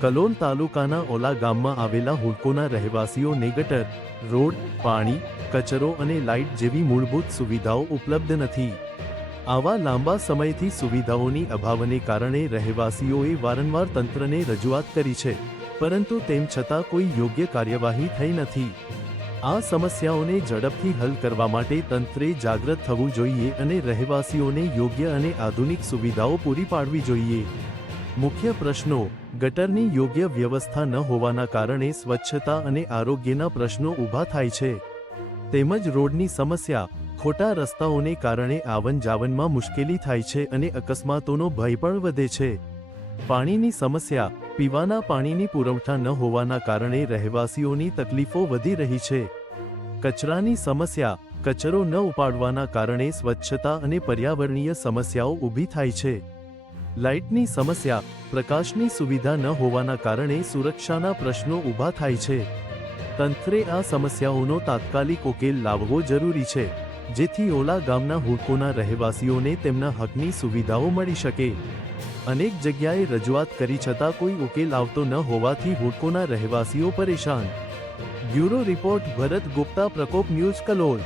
કલોલ તાલુકાના ઓલા ગામમાં આવેલા હુડકોના રહેવાસીઓને ગટર રોડ, પાણી, કચરો અને લાઇટ જેવી મૂળભૂત સુવિધાઓ ઉપલબ્ધ નથી. આવા લાંબા સમયથી સુવિધાઓની અભાવને કારણે રહેવાસીઓએ વારંવાર તંત્રને રજૂઆત કરી છે, પરંતુ તેમ છતાં કોઈ યોગ્ય કાર્યવાહી થઈ નથી. આ સમસ્યાઓને ઝડપથી હલ કરવા માટે તંત્રે જાગૃત થવું જોઈએ અને રહેવાસીઓને યોગ્ય અને આધુનિક સુવિધાઓ પૂરી પાડવી જોઈએ. મુખ્ય પ્રશ્નો, ગટરની યોગ્ય વ્યવસ્થા ન હોવાના કારણે સ્વચ્છતા અને આરોગ્યના પ્રશ્નો ઊભા થાય છે. તેમજ રોડની સમસ્યા, ખોટા રસ્તાઓને કારણે આવન જાવનમાં મુશ્કેલી થાય છે અને અકસ્માતોનો ભય પણ વધે છે. પાણીની સમસ્યા, પીવાના પાણીની પુરવઠા ન હોવાના કારણે રહેવાસીઓની તકલીફો વધી રહી છે. કચરાની સમસ્યા, કચરો ન ઉપાડવાના કારણે સ્વચ્છતા અને પર્યાવરણીય સમસ્યાઓ ઊભી થાય છે. લાઇટની સમસ્યા, પ્રકાશની સુવિધા ન હોવાના કારણે સુરક્ષાના પ્રશ્નો ઊભા થાય છે. તંત્રે આ સમસ્યાઓનો તાત્કાલિક ઉકેલ લાવવો જરૂરી છે, જેથી ઓલા ગામના હુડકોના રહેવાસીઓને તેમના હકની સુવિધાઓ મળી શકે. અનેક જગ્યાએ રજૂઆત કરી છતાં કોઈ ઉકેલ આવતો ન હોવાથી હુડકોના રહેવાસીઓ પરેશાન. Bureau report, Bharat Gupta, Prakop news, Kalol.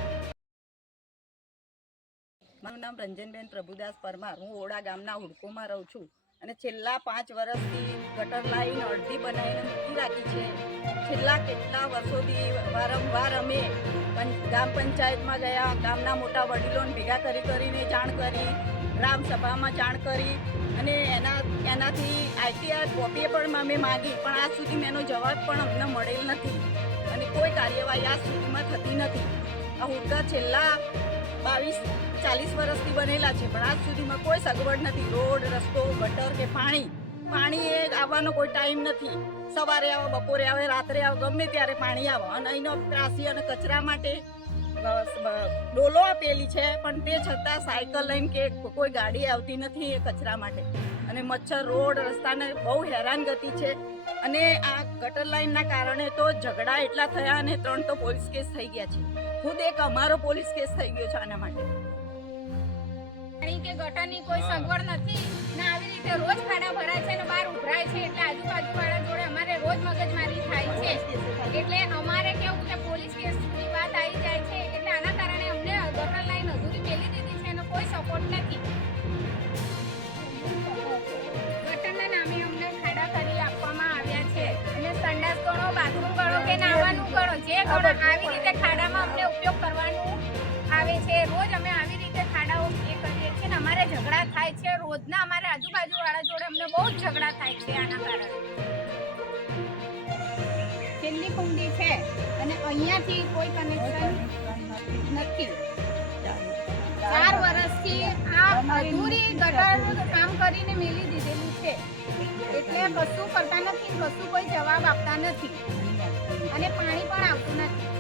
મારું નામ રંજનબેન પ્રભુદાસ પરમાર. હું ઓડા ગામના હુડકોમાં રહું છું અને છેલ્લા પાંચ વર્ષથી ગટર લાઈન અડધી બનાવીને મૂકી રાખી છે. છેલ્લા કેટલા વર્ષોથી વારંવાર અમે ગ્રામ પંચાયતમાં ગયા, ગામના મોટા વડીલોને ભેગા કરી કરીને જાણ કરી ગ્રામસભામાં જાણ કરી અને એના, એનાથી આઈટીઆર કોપીએ પણ અમે માગી, પણ આજ સુધી એનો જવાબ પણ અમને મળેલ નથી અને કોઈ કાર્યવાહી આજ સુધીમાં થતી નથી. આ હુડકા છેલ્લા બાવીસ, ચાલીસ વર્ષથી બનેલા છે, પણ આજ સુધીમાં કોઈ સગવડ નથી. રોડ, રસ્તો, ગટર કે પાણી. પાણી એ આવવાનો કોઈ ટાઈમ નથી. સવારે આવો, બપોરે આવે, રાત્રે આવો, ગમે ત્યારે પાણી આવે. અને અહીંનો ત્રાસી અને કચરા માટે ડોલો આપેલી છે, પણ તે છતાં સાયકલ લઈને કે કોઈ ગાડી આવતી નથી એ કચરા માટે. અને મચ્છર, રોડ, રસ્તાને બહુ હેરાનગતિ છે. અને આ ગટર લાઈનના કારણે તો ઝઘડા એટલા થયા અને ત્રણ તો પોલીસ કેસ થઈ ગયા છે. ખુદ એક અમારો પોલીસ કેસ થઈ ગયો છે આના માટે. કે ગટરની કોઈ સગવડ નથી. ને આવી રીતે રોજ ખાડા ભરાય છે ને બહાર ઉભરાય છે એટલે આજુબાજુ વાળા જોડે અમારે રોજ મગજમારી થાય છે. એટલે અમારે કેવું કે પોલીસ કેસ સુધી વાત આવી જાય છે એટલે આના કારણે અમને ગટર લાઈન અધૂરી મેલી દીધી છે એનો કોઈ સપોર્ટ નથી. ગટરના નામે અમને ખાડા કરી આપવામાં આવ્યા છે. અને સંડાસ ગણો, બાથરૂમ ગણો કે અમને ઉપયોગ કરવાનું આવે છે. રોજ અમે આવી રીતે ખાડાઓ એ કરીએ છીએ ને અમારે ઝઘડા થાય છે. રોજના અમારે આજુબાજુ વાળા જોડે અમને બહુ જ ઝઘડા થાય છે આના કારણે. છેલ્લી કુંડી છે અને અહીંયાથી કોઈ કનેક્શન નથી. ચાર વર્ષથી આ અધૂરી ગટરનું કામ કરીને મેલી દીધેલું છે. એટલે કશું કરતા નથી કશું કોઈ જવાબ આપતા નથી. અને પાણી પણ આવતું નથી.